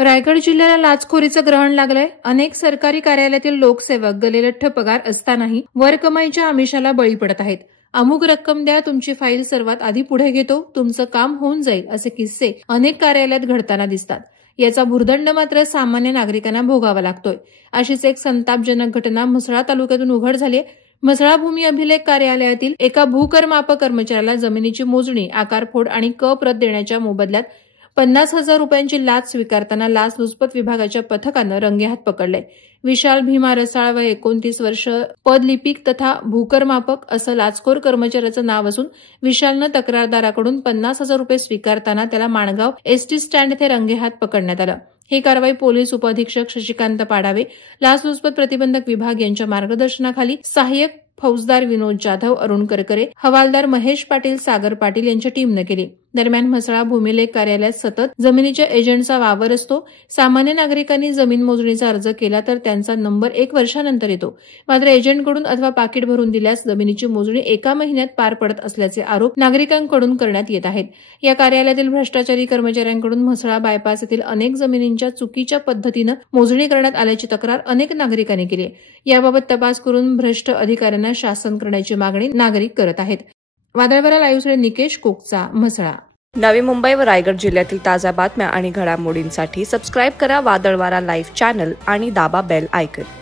रायगड जिल्ह्याला लाचखोरीचं ग्रहण लागलंय। अनेक सरकारी कार्यालयातील लोकसेवक गलेलठ्ठ पगार असतानाही वरकमाईच्या आमिषाला बळी पडत आहेत। अमुक रक्कम द्या, तुमची फाईल सर्वात आधी पुढे घेतो, तुमचं काम होऊन जाईल, असे किस्से अनेक कार्यालयात घडताना दिसतात। याचा भुर्दंड मात्र सामान्य नागरिकांना भोगावा लागतोय। अशीच एक संतापजनक घटना म्हसळा तालुक्यातून उघड झाली आहे। म्हसळा भूमी अभिलेख कार्यालयातील एका भूकरमापक कर्मचाऱ्याला जमिनीची मोजणी, आकारफोड आणि क प्रत देण्याच्या मोबदल्यात 50,000 रुपयांची लाच स्वीकारताना लाचलुचपत विभागाच्या पथकानं रंगेहात पकडले। विशाल भीमा रसाळ वय 29 वर्ष, पद लिपिक तथा भूकरमापक असं लाचखोर कर्मचाऱ्याचं नाव असून विशालनं तक्रारदाराकडून 50,000 रुपये स्वीकारताना त्याला माणगाव एसटी स्टँड येथे रंगेहात पकडण्यात आलं। ही कारवाई पोलीस उपअधीक्षक शशिकांत पाडावे, लाचलुचपत प्रतिबंधक विभाग यांच्या मार्गदर्शनाखाली सहाय्यक फौजदार विनोद जाधव, अरुण करकरे, हवालदार महेश पाटील, सागर पाटील यांच्या टीमनं केली। दरम्यान म्हसळा भूमिलेख कार्यालयात सतत जमिनीच्या एजंटचा वावर असतो। सामान्य नागरिकांनी जमीन मोजणीचा अर्ज केला तर त्यांचा नंबर 1 वर्षानंतर येतो, मात्र एजंटकडून अथवा पाकीट भरून दिल्यास जमिनीची मोजणी 1 महिन्यात पार पडत असल्याचे आरोप नागरिकांकडून करण्यात येत आहेत। या कार्यालयातील भ्रष्टाचारी कर्मचाऱ्यांकडून म्हसळा बायपास येथील अनेक जमिनींच्या चुकीच्या पद्धतीनं मोजणी करण्यात आल्याची तक्रार अनेक नागरिकांनी केली आहे। याबाबत तपास करून भ्रष्ट अधिकाऱ्यांना शासन करण्याची मागणी नागरिक करत आहेत। वादळवारा लाईव्हसाठी निकेश कोकचा, म्हसळा। नवी मुंबई व रायगड जिल्ह्यातील ताज्या बातम्या आणि घडामोडींसाठी सबस्क्राईब करा वादळवारा लाईव्ह चॅनल आणि दाबा बेल आयकॉन।